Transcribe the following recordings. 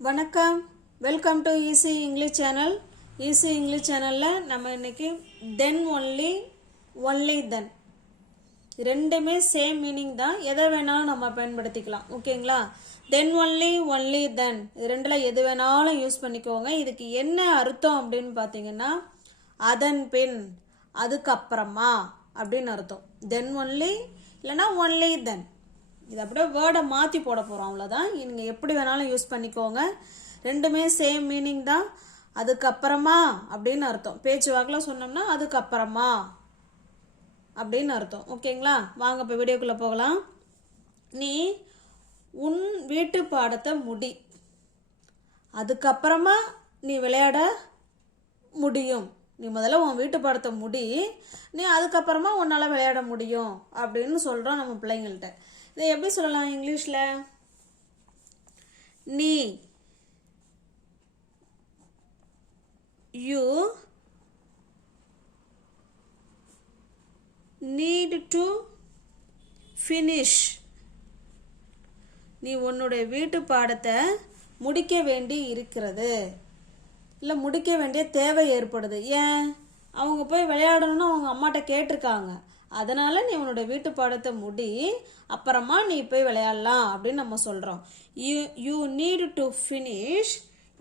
வணக்கம், welcome to easy English channel. Easy English சேனலில் நம்ம இன்னைக்கு தென் ஒன்லி தென் ரெண்டுமே சேம் மீனிங் தான். எதை வேணாலும் நம்ம பயன்படுத்திக்கலாம். ஓகேங்களா? தென் ஒன்லி தென் இது ரெண்டில் எது வேணாலும் யூஸ் பண்ணிக்கோங்க. இதுக்கு என்ன அர்த்தம் அப்படின்னு பார்த்தீங்கன்னா, அதன் பின், அதுக்கப்புறமா அப்படின்னு அர்த்தம். தென் ஒன்லி இல்லைன்னா ஒன்லி தென். இது அப்படியே வேர்டை மாற்றி போட போகிறோம், அவ்வளோதான். நீங்கள் எப்படி வேணாலும் யூஸ் பண்ணிக்கோங்க. ரெண்டுமே சேம் மீனிங் தான். அதுக்கப்புறமா அப்படின்னு அர்த்தம். பேச்சு வாக்கில் சொன்னோம்னா அதுக்கப்புறமா அப்படின்னு அர்த்தம். ஓகேங்களா? வாங்க இப்போ வீடியோக்குள்ளே போகலாம். நீ உன் வீட்டு பாடத்தை முடி, அதுக்கப்புறமா நீ விளையாட முடியும். நீ முதல்ல உன் வீட்டு பாடத்தை முடி, நீ அதுக்கப்புறமா உன்னால் விளையாட முடியும் அப்படின்னு சொல்கிறோம் நம்ம பிள்ளைங்கள்ட்ட. இதை எப்படி சொல்லலாம் இங்கிலீஷில்? நீ, யூ நீட் டு ஃபினிஷ். நீ உன்னுடைய வீட்டு பாடத்தை முடிக்க வேண்டி இருக்கிறது, இல்லை முடிக்க வேண்டிய தேவை ஏற்படுது. ஏன்? அவங்க போய் விளையாடணும்னு அவங்க அம்மாட்ட கேட்டிருக்காங்க. அதனால் நீ உன்னோட வீட்டு பாடத்தை முடி, அப்புறமா நீ போய் விளையாடலாம் அப்படின்னு நம்ம சொல்கிறோம். You need to finish.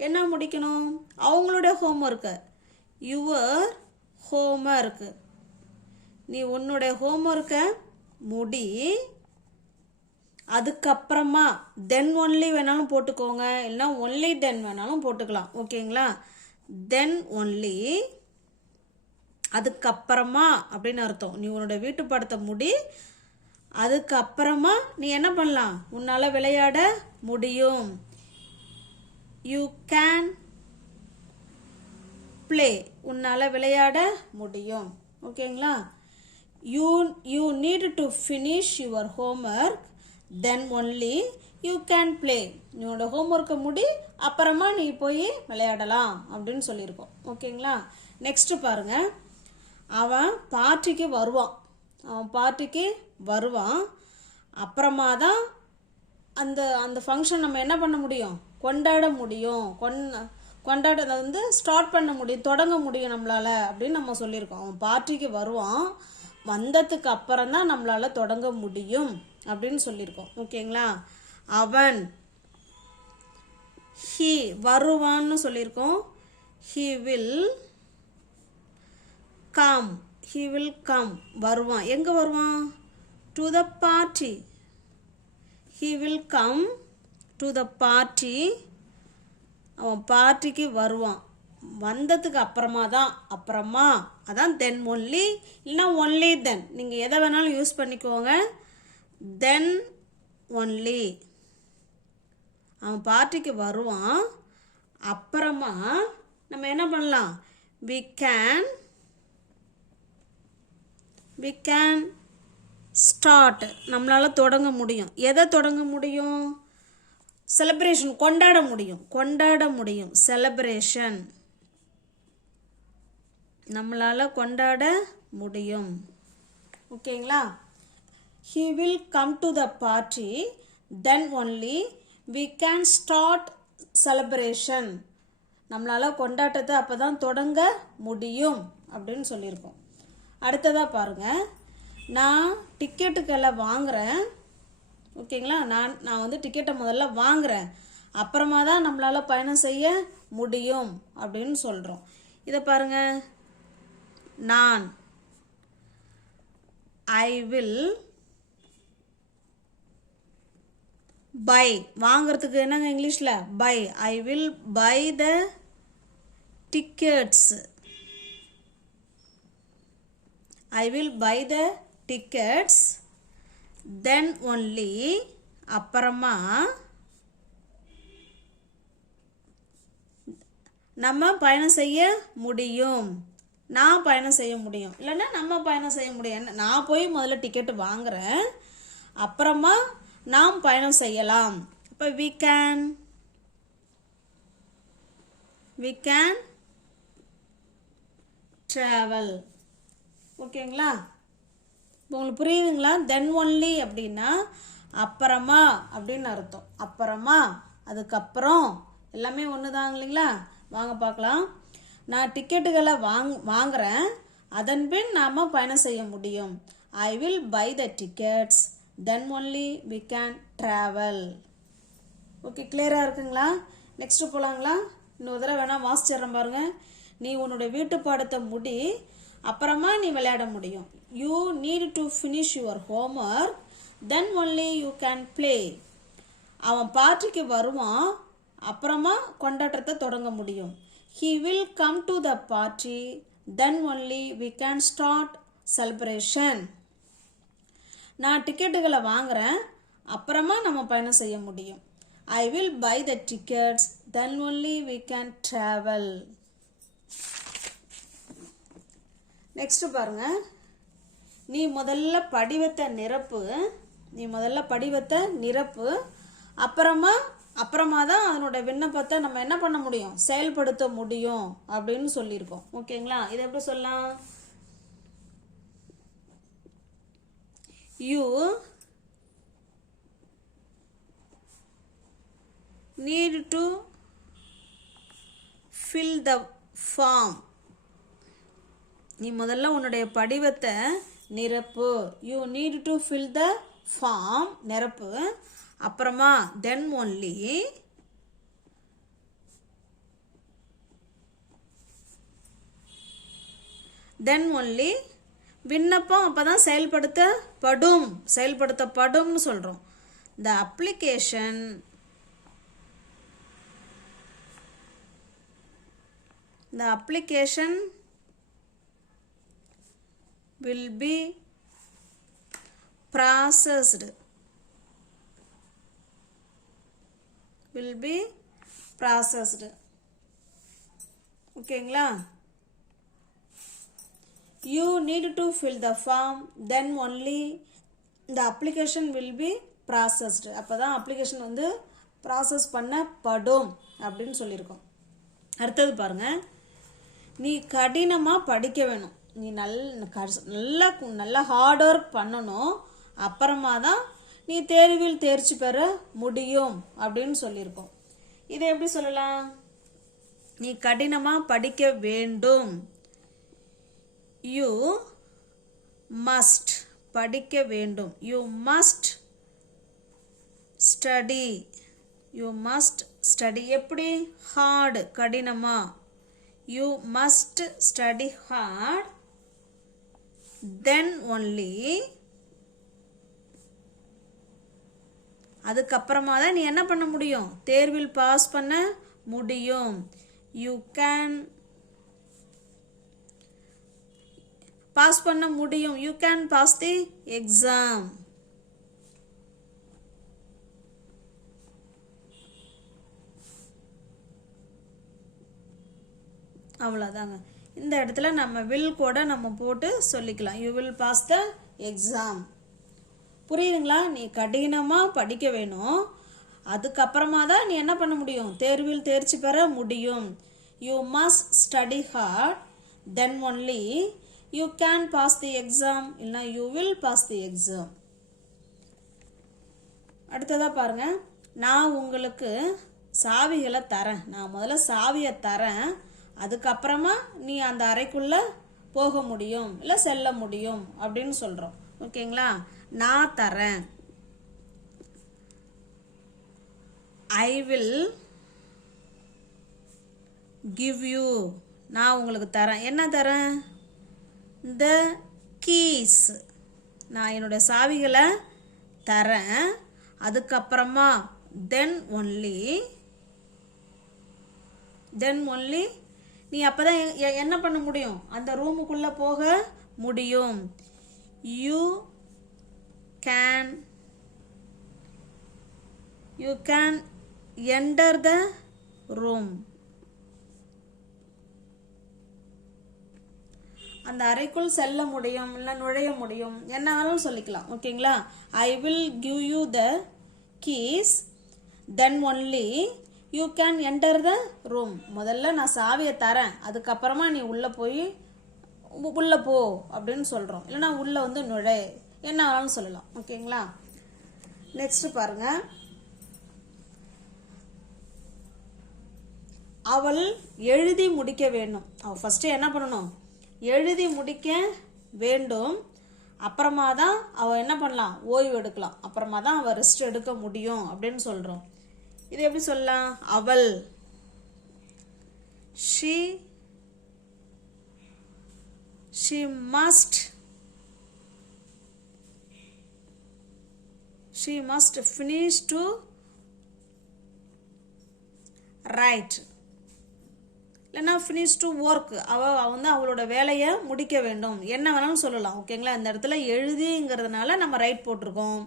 என்ன முடிக்கணும்? அவங்களுடைய ஹோம்ஒர்க்கு, யுவர் ஹோம்ஒர்க்கு. நீ உன்னுடைய ஹோம்ஒர்க்கை முடி, அதுக்கப்புறமா தென் ஒன்லி வேணாலும் போட்டுக்கோங்க, இல்லைன்னா ஒன்லி தென் வேணாலும் போட்டுக்கலாம். ஓகேங்களா? தென் ஒன்லி, அதுக்கப்புறமா அப்படின்னு அர்த்தம். நீ உன்னோட வீட்டு பாடத்தை முடி, அதுக்கப்புறமா நீ என்ன பண்ணலாம்? உன்னால் விளையாட முடியும். You can play. உன்னால் விளையாட முடியும். ஓகேங்களா? You need to finish your homework, then only you can play. உன்னோட ஹோம்ஒர்க்கை முடி, அப்புறமா நீ போய் விளையாடலாம் அப்படின்னு சொல்லியிருக்கோம். ஓகேங்களா? நெக்ஸ்ட் பாருங்க. அவன் பார்ட்டிக்கு வருவான். அப்புறமா தான் அந்த ஃபங்க்ஷன் நம்ம என்ன பண்ண முடியும்? கொண்டாட முடியும். கொண்டாடத்தை ஸ்டார்ட் பண்ண முடியும், தொடங்க முடியும் நம்மளால அப்படின்னு நம்ம சொல்லியிருக்கோம். அவன் பார்ட்டிக்கு வருவான், வந்ததுக்கு அப்புறம் தான் நம்மளால தொடங்க முடியும் அப்படின்னு சொல்லியிருக்கோம். ஓகேங்களா? அவன், ஹி வருவான்னு சொல்லியிருக்கோம். ஹி வில் கம் வருவான். எங்கே வருவான்? To the party. He will come to the party. அவன் பார்ட்டிக்கு வருவான், வந்ததுக்கு அப்புறமா அதான் தென் ஒன்லி, இல்லைன்னா ஒன்லி தென். நீங்கள் எதை வேணாலும் யூஸ் பண்ணிக்கோங்க. Then only. அவன் பார்ட்டிக்கு வருவான், அப்புறமா நம்ம என்ன பண்ணலாம்? we can start. நம்மளால் தொடங்க முடியும். எதை தொடங்க முடியும்? செலிப்ரேஷன், கொண்டாட முடியும். செலிப்ரேஷன் நம்மளால் கொண்டாட முடியும். ஓகேங்களா? he will come to the party, then only we can start celebration. நம்மளால் கொண்டாட்டத்தை அப்போ தான் தொடங்க முடியும் அப்படின்னு சொல்லியிருக்கோம். அடுத்ததாக பாருங்கள். நான் டிக்கெட்டுக்கெல்லாம் வாங்குகிறேன். ஓகேங்களா? நான் டிக்கெட்டை முதல்ல வாங்குகிறேன், அப்புறமா தான் நம்மளால் பயணம் செய்ய முடியும் அப்படின்னு சொல்கிறோம். இதை பாருங்கள். நான், ஐ வில் பை. வாங்கிறதுக்கு என்னங்க இங்கிலீஷில்? Buy. I will buy the tickets. I will buy the tickets, then only அப்புறமா நம்ம பயணம் செய்ய முடியும். நான் பயணம் செய்ய முடியும், இல்லைன்னா நம்ம பயணம் செய்ய முடியும். நான் போய் முதல்ல டிக்கெட்டு வாங்குறேன், அப்புறமா நாம் பயணம் செய்யலாம். அப்போ we can travel. ஓகேங்களா? உங்களுக்கு புரியுதுங்களா? தென் ஒன்லி அப்படின்னா அப்புறமா அப்படின்னு அர்த்தம். அப்புறமா, அதுக்கப்புறம் எல்லாமே ஒன்று தான் இல்லைங்களா? வாங்க பார்க்கலாம். நான் டிக்கெட்டுகளை வாங்குறேன், அதன் பின் நாம் பயணம் செய்ய முடியும். I will buy the tickets, then only we can travel. Okay, கிளியராக இருக்குங்களா? நெக்ஸ்ட்டு போகலாங்களா? இன்னொரு தடவை வேணால் வாசிச்சிட்றேன் பாருங்க. நீ உன்னோட வீட்டு பாடத்தை முடி, அப்புறமா நீ விளையாட முடியும். You need to finish your homework, then only you can play. அவன் பார்ட்டிக்கு வருவான், அப்புறமா கொண்டாட்டத்தை தொடங்க முடியும். He will come to the party, then only we can start celebration. நான் டிக்கெட்டுகளை வாங்குறேன், அப்புறமா நம்ம பயணம் செய்ய முடியும். I will buy the tickets, then only we can travel. Next பாருங்க. நீ முதல்ல படிவத்தை நிரப்பு, அப்புறமா தான் அதனோட விண்ணப்பத்தை நம்ம என்ன பண்ண முடியும், செயல்படுத்த முடியும் அப்படின்னு சொல்லியிருக்கோம். ஓகேங்களா? இதை எப்படி சொல்லலாம்? You need to fill the form. நீ முதல்ல உன்னுடைய படிவத்தை நிரப்பு. You need to fill the form, நிரப்பு. அப்புறமா then only விண்ணப்பம் அப்பதான் செயல்படுத்தப்படும்னு சொல்றோம். The application will be processed. ஓகேங்களா? You need to fill the form, then only the application will be processed. அப்பதான் அப்ளிகேஷன் வந்து ப்ராசஸ் பண்ணப்படும் அப்படின்னு சொல்லியிருக்கோம். அடுத்தது பாருங்க. நீ கடினமாக படிக்க வேணும். நீ நல்லா ஹார்ட் ஒர்க் பண்ணணும், அப்புறமா தான் நீ தேர்வில் தேர்ச்சி பெற முடியும் அப்படின்னு சொல்லியிருக்கோம். இதை எப்படி சொல்லலாம்? நீ கடினமாக படிக்க வேண்டும். You must படிக்க வேண்டும். You must study. எப்படி? hard, கடினமா. You must study hard, then only அதுக்கப்புறமா தான் நீ என்ன பண்ண முடியும், தேர்வில் பாஸ் பண்ண முடியும். You can பாஸ் பண்ண முடியும். You can pass the exam. அவ்வளோதாங்க. இந்த இடத்துல நம்ம will கூட நம்ம போட்டு சொல்லிக்கலாம். You will pass the exam. புரியுதுங்களா? நீ கடினமாக படிக்க வேணும், அதுக்கப்புறமா தான் நீ என்ன பண்ண முடியும், தேர்வில் தேர்ச்சி பெற முடியும். You must study hard, then only you can pass the exam. இல்லைனா you will pass the exam. அடுத்ததா பாருங்க. நான் உங்களுக்கு சாவிகளை தரேன். நான் முதல்ல சாவியை தரேன், அதுக்கப்புறமா நீ அந்த அறைக்குள்ள போக முடியும், இல்லை செல்ல முடியும் அப்படின்னு சொல்கிறோம். ஓகேங்களா? நான் தரேன். I will give you. நான் உங்களுக்கு தரேன். என்ன தரேன்? the keys. நான் என்னோட சாவிகளை தரேன், அதுக்கப்புறமா then only நீ அப்பதான் என்ன பண்ண முடியும், அந்த ரூமுக்குள்ள போக முடியும். You can enter the room. அந்த அறைக்குள் செல்ல முடியும், இல்லை நுழைய முடியும், என்ன வேணாலும் சொல்லிக்கலாம். ஓகேங்களா? I will give you the keys, then only you can enter the room. முதல்ல நான் சாவியை தரேன், அதுக்கப்புறமா நீ உள்ள போ அப்படின்னு சொல்றோம். இல்லைன்னா உள்ள வந்து நுழை, என்ன வேணாலும் சொல்லலாம். ஓகேங்களா? நெக்ஸ்ட் பாருங்க. அவள் எழுதி முடிக்க வேண்டும். அவள் ஃபஸ்ட்டு என்ன பண்ணணும்? எழுதி முடிக்க வேண்டும். அப்புறமா தான் அவள் என்ன பண்ணலாம்? ஓய்வு எடுக்கலாம். அப்புறமா தான் அவள் ரெஸ்ட் எடுக்க முடியும் அப்படின்னு சொல்கிறோம். இது எப்படி சொல்லலாம்? அவள் she must finish to write. இல்லைன்னா ஃபினிஷ் டு ஒர்க். அவள் வந்து அவளோட வேலையை முடிக்க வேண்டும். என்ன வேணாலும் சொல்லலாம். ஓகேங்களா? இந்த இடத்துல எழுதிங்கிறதுனால நம்ம ரைட் போட்டிருக்கோம்.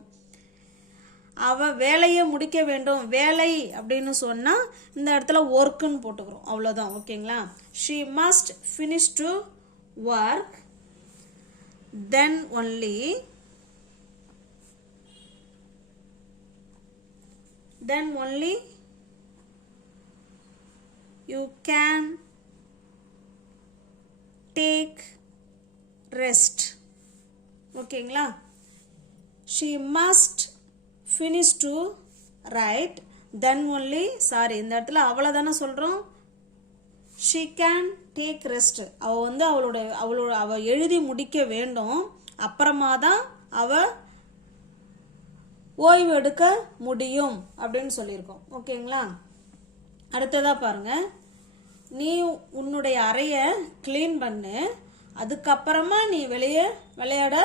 அவள் வேலையை முடிக்க வேண்டும். வேலை அப்படின்னு சொன்னால் இந்த இடத்துல ஒர்க்குன்னு போட்டுக்கிறோம். அவ்வளோதான். ஓகேங்களா? she must finish to work, then only you can take rest. ஓகேங்களா? she must finish to write, then only இந்த இடத்துல அவளை தானே சொல்கிறோம். she can take rest. அவள் வந்து அவள் எழுதி முடிக்க வேண்டும். அப்புறமா தான் அவள் ஓய்வு எடுக்க முடியும் அப்படின்னு சொல்லியிருக்கோம். ஓகேங்களா? அடுத்ததாக பாருங்க. நீ உன்னுடைய அறையை க்ளீன் பண்ணு, அதுக்கப்புறமா நீ வெளியே விளையாட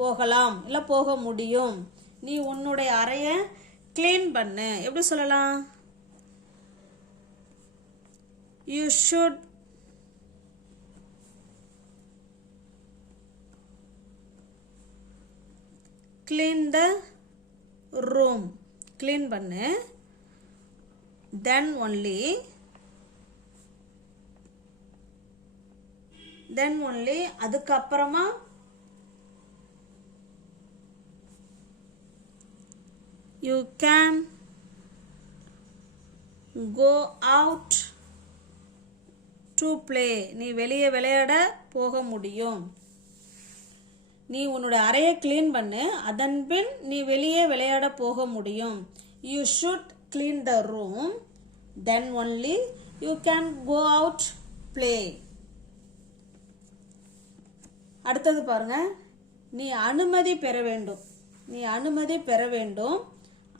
போகலாம் இல்லை போக முடியும். நீ உன்னுடைய அறையை க்ளீன் பண்ணு. எப்படி சொல்லலாம்? you should clean the room. Clean பண்ணு. then only அதுக்கப்புறமா you can go out to play. நீ வெளியே விளையாட போக முடியும். நீ உன்னோட அறையை க்ளீன் பண்ணு, அதன் பின் நீ வெளியே விளையாட போக முடியும். you should clean the room, then only you can go out play. அடுத்தது பாருங்க. நீ அனுமதி பெற வேண்டும். நீ அனுமதி பெற வேண்டும்,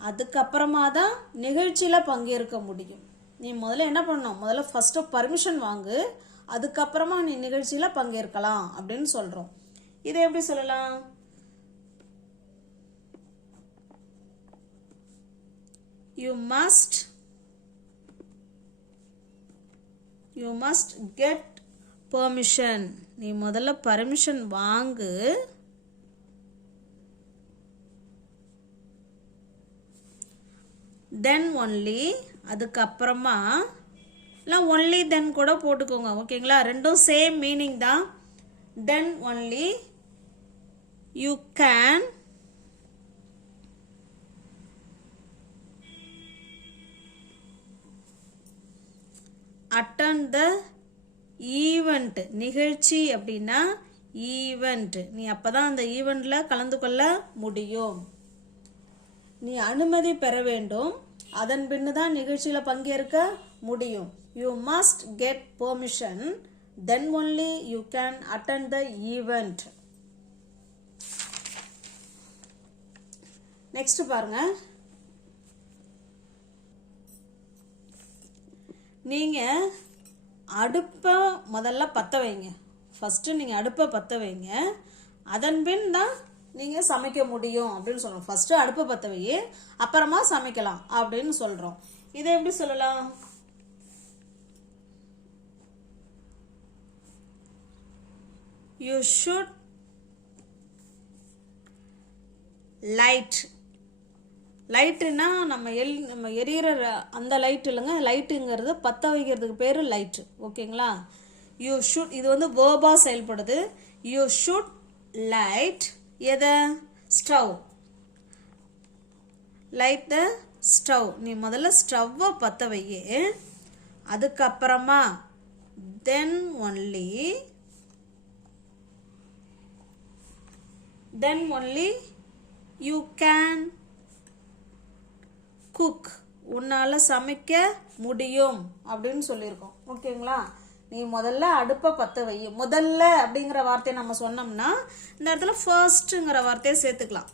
அதுக்கப்புறமா தான் நிகழ்ச்சியில் பங்கேற்க முடியும். நீ முதல்ல என்ன பண்ணணும்? முதல்ல ஃபஸ்ட்டு பர்மிஷன் வாங்கு, அதுக்கப்புறமா நீ நிகழ்ச்சியில் பங்கேற்கலாம் அப்படின்னு சொல்கிறோம். இதை எப்படி சொல்லலாம்? you must get permission. நீ முதல்ல பர்மிஷன் வாங்கு, then only அதுக்கப்புறமா இல்லை only then கூட போட்டுக்கோங்க. ஓகேங்களா? ரெண்டும் சேம் மீனிங் தான். then only you can attend the event. நிகழ்ச்சி அப்படின்னா ஈவெண்ட். நீ அப்பதான் அந்த ஈவெண்ட்ல கலந்து கொள்ள முடியும். நீ அனுமதி பெற வேண்டும், அதன் பின்னு தான் நிகழ்ச்சியில் பங்கேற்க முடியும். you must get permission, then only you can attend the event. Next பாருங்க. நீங்கள் அடுப்பை முதல்ல பற்ற வைங்க. ஃபஸ்ட்டு நீங்கள் அடுப்பை பற்ற வைங்க, அதன் பின் தான் நீங்கள் சமைக்க முடியும் அப்படின்னு சொல்கிறோம். ஃபஸ்ட்டு அடுப்பை பற்ற வை, அப்புறமா சமைக்கலாம் அப்படின்னு சொல்கிறோம். இதை எப்படி சொல்லலாம்? you should light. லைட்டுன்னா நம்ம எரியிற அந்த லைட் இல்லைங்க. லைட்டுங்கிறது பற்ற வைக்கிறதுக்கு பேர் லைட்டு. ஓகேங்களா? யூ ஷுட், இது வந்து வேர்பாக செயல்படுது. யூ ஷுட் லைட் எதை? ஸ்டவ். Light the stove. நீ முதல்ல ஸ்டவ்வை பற்ற வையே, அதுக்கப்புறமா then only you can cook. உன்னால் சமைக்க முடியும் அப்படின்னு சொல்லியிருக்கோம். ஓகேங்களா? நீ முதல்ல அடுப்பை பற்ற வை. முதல்ல அப்படிங்கிற வார்த்தையை நம்ம சொன்னோம்னா இந்த இடத்துல ஃபர்ஸ்ட்டுங்கிற வார்த்தையை சேர்த்துக்கலாம்.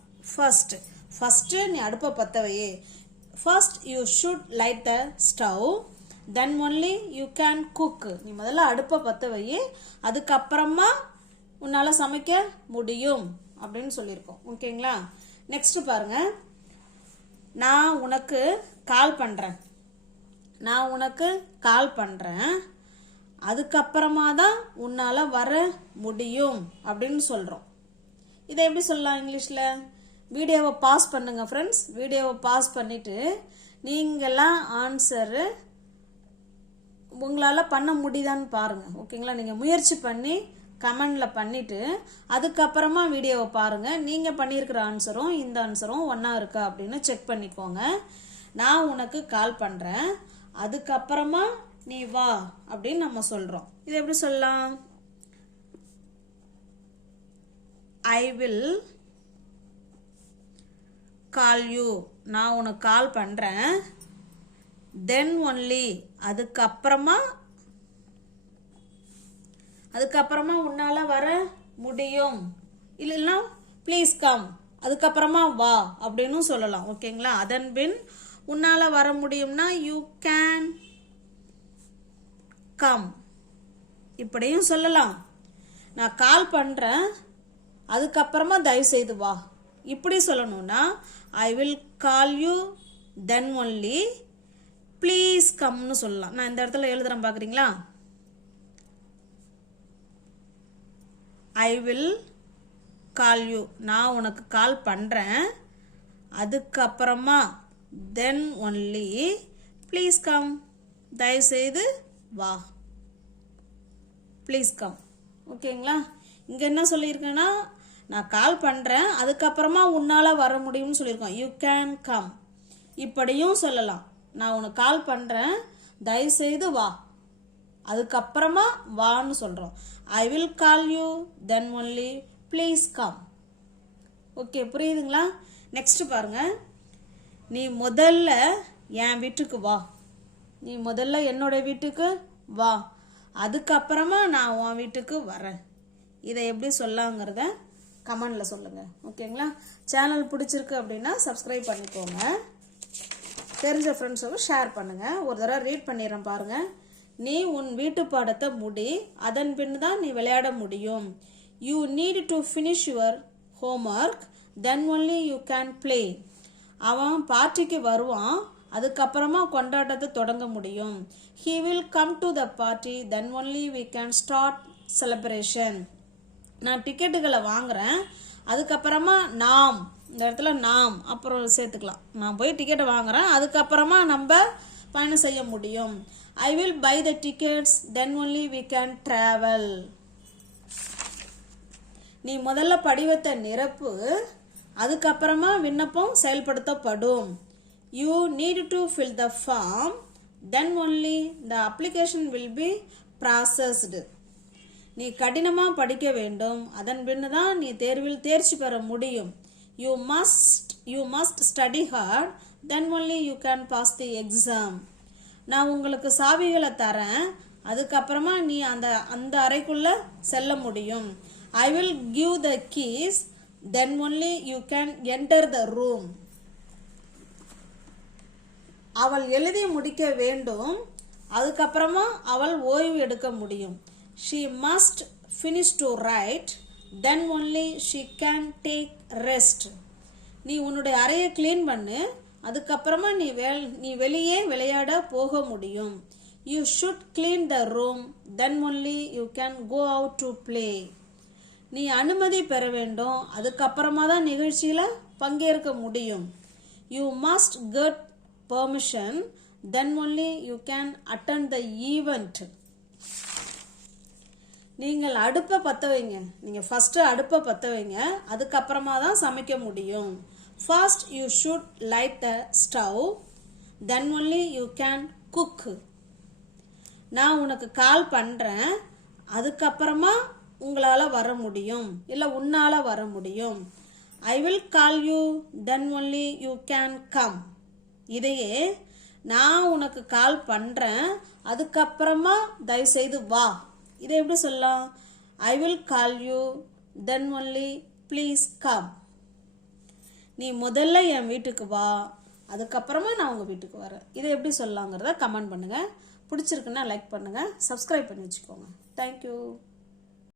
ஃபர்ஸ்ட்டு நீ அடுப்பை பற்ற வை. First you should light the stove, then only you can cook. நீ முதல்ல அடுப்பை பற்ற வை, அதுக்கப்புறமா உன்னால் சமைக்க முடியும் அப்படின்னு சொல்லியிருக்கோம். ஓகேங்களா? நெக்ஸ்ட் பாருங்க, நான் உனக்கு கால் பண்ணுறேன், அதுக்கப்புறமா தான் உன்னால் வர முடியும் அப்படின்னு சொல்கிறோம். இதை எப்படி சொல்லலாம் இங்கிலீஷில்? வீடியோவை பாஸ் பண்ணுங்க ஃப்ரெண்ட்ஸ். வீடியோவை பாஸ் பண்ணிவிட்டு நீங்களாம் ஆன்சரு உங்களால் பண்ண முடியுதான்னு பாருங்கள். ஓகேங்களா? நீங்கள் முயற்சி பண்ணி கமெண்டில் பண்ணிவிட்டு அதுக்கப்புறமா வீடியோவை பாருங்கள். நீங்கள் பண்ணியிருக்கிற ஆன்சரும் இந்த ஆன்சரும் ஒன்றா இருக்கா அப்படின்னு செக் பண்ணிக்கோங்க. நான் உனக்கு கால் பண்ணுறேன், அதுக்கப்புறமா நீ வா அப்படின்னு நம்ம சொல்கிறோம். இது எப்படி சொல்லலாம்? ஐ வில் கால் யூ. நான் உனக்கு கால் பண்ணுறேன், தென் ஒன்லி அதுக்கப்புறமா உன்னால் வர முடியும். இல்லைன்னா ப்ளீஸ் கம், அதுக்கப்புறமா வா அப்படின்னு சொல்லலாம். ஓகேங்களா? அதன் பின் உன்னால் வர முடியும்னா யூ கேன் கம் இப்படியும் சொல்லலாம். நான் கால் பண்ணுறேன், அதுக்கப்புறமா தயவுசெய்து வா இப்படி சொல்லணும்னா I will call you then only please கம்னு சொல்லலாம். நான் இந்த இடத்துல எழுதுறேன், பார்க்குறீங்களா? ஐ வில் கால் யூ, நான் உனக்கு கால் பண்ணுறேன், அதுக்கப்புறமா தென் ஒன்லி ப்ளீஸ் கம், தயவுசெய்து வா, ப்ளீஸ் கம். ஓகேங்களா? இங்கே என்ன சொல்லியிருக்கேன்னா நான் கால் பண்ணுறேன், அதுக்கப்புறமா உன்னால் வர முடியும்னு சொல்லியிருக்கோம். யூ கேன் கம் இப்படியும் சொல்லலாம். நான் உனக்கு கால் பண்ணுறேன், தயவுசெய்து வா, அதுக்கப்புறமா வான்னு சொல்கிறோம். ஐ will call you then only please come. Okay, புரியுதுங்களா? நெக்ஸ்ட் பாருங்க, நீ முதல்ல என் வீட்டுக்கு வா, நீ முதல்ல என்னோட வீட்டுக்கு வா, அதுக்கப்புறமா நான் உன் வீட்டுக்கு வரேன். இதை எப்படி சொல்லாங்கிறத கமெண்டில் சொல்லுங்கள். ஓகேங்களா? சேனல் பிடிச்சிருக்கு அப்படின்னா சப்ஸ்கிரைப் பண்ணிக்கோங்க. தெரிஞ்ச ஃப்ரெண்ட்ஸுக்கு ஷேர் பண்ணுங்கள். ஒரு தடவை ரீட் பண்ணிடுறேன் பாருங்கள். நீ உன் வீட்டு பாடத்தை முடி, அதன் பின் தான் நீ விளையாட முடியும். You need to finish your homework, then only you can play. அவன் பார்ட்டிக்கு வருவான், அதுக்கப்புறமா கொண்டாட்டத்தை தொடங்க முடியும். He will come to the party, then only we can start celebration. நான் டிக்கெட்டுகளை வாங்குறேன், அதுக்கப்புறமா நாம், இந்த இடத்துல நாம் அப்புறம் சேர்த்துக்கலாம். நான் போய் டிக்கெட்டை வாங்குறேன், அதுக்கப்புறமா நம்ம பயணம் செய்ய முடியும். I will buy the tickets, then only we can travel. நீ முதல்ல படிவத்தை நிரப்பு, அதுக்கப்புறமா விண்ணப்பம் செயல்படுத்தப்படும். You need to fill the form, then only the application will be processed. நீ கடினமாக படிக்க வேண்டும், அதன் பின்னு தான் நீ தேர்வில் தேர்ச்சி பெற முடியும். You must study hard, then only you can pass the exam. நான் உங்களுக்கு சாவிகளை தரேன், அதுக்கப்புறமா நீ அந்த அறைக்குள்ளே செல்ல முடியும். I will give the keys, then only you can enter the room. அவள் எழுதி முடிக்க வேண்டும், அதுக்கப்புறமா அவள் ஓய்வு எடுக்க முடியும். She must finish to right, then only she can take rest. நீ உன்னுடைய அறையை க்ளீன் பண்ணு, அதுக்கப்புறமா நீ வெளியே விளையாட போக முடியும். You should clean the room, then only you can go out to play. நீ அனுமதி பெற வேண்டும், அதுக்கப்புறமா தான் நிகழ்ச்சியில் பங்கேற்க முடியும். You must get permission, then only you can attend the event. நீங்கள் அடுப்பை பற்ற வைங்க, நீங்கள் ஃபஸ்ட்டு அடுப்பை பற்ற வைங்க, அதுக்கப்புறமா தான் சமைக்க முடியும். First you should light the stove, then only you can cook. நான் உனக்கு கால் பண்ணுறேன், அதுக்கப்புறமா உங்களால் வர முடியும், இல்லை உன்னால் வர முடியும். I will call you, then only you can come. இதையே நான் உனக்கு கால் பண்ணுறேன், அதுக்கப்புறமா தயவுசெய்து வா. இதை எப்படி சொல்லலாம்? ஐ will call you, then only please come. நீ முதல்ல என் வீட்டுக்கு வா, அதுக்கப்புறமா நான் உங்கள் வீட்டுக்கு வரேன். இதை எப்படி சொல்லலாங்கிறத கமெண்ட் பண்ணுங்கள். பிடிச்சிருக்குன்னா லைக் பண்ணுங்கள், சப்ஸ்கிரைப் பண்ணி வச்சுக்கோங்க. தேங்க்யூ.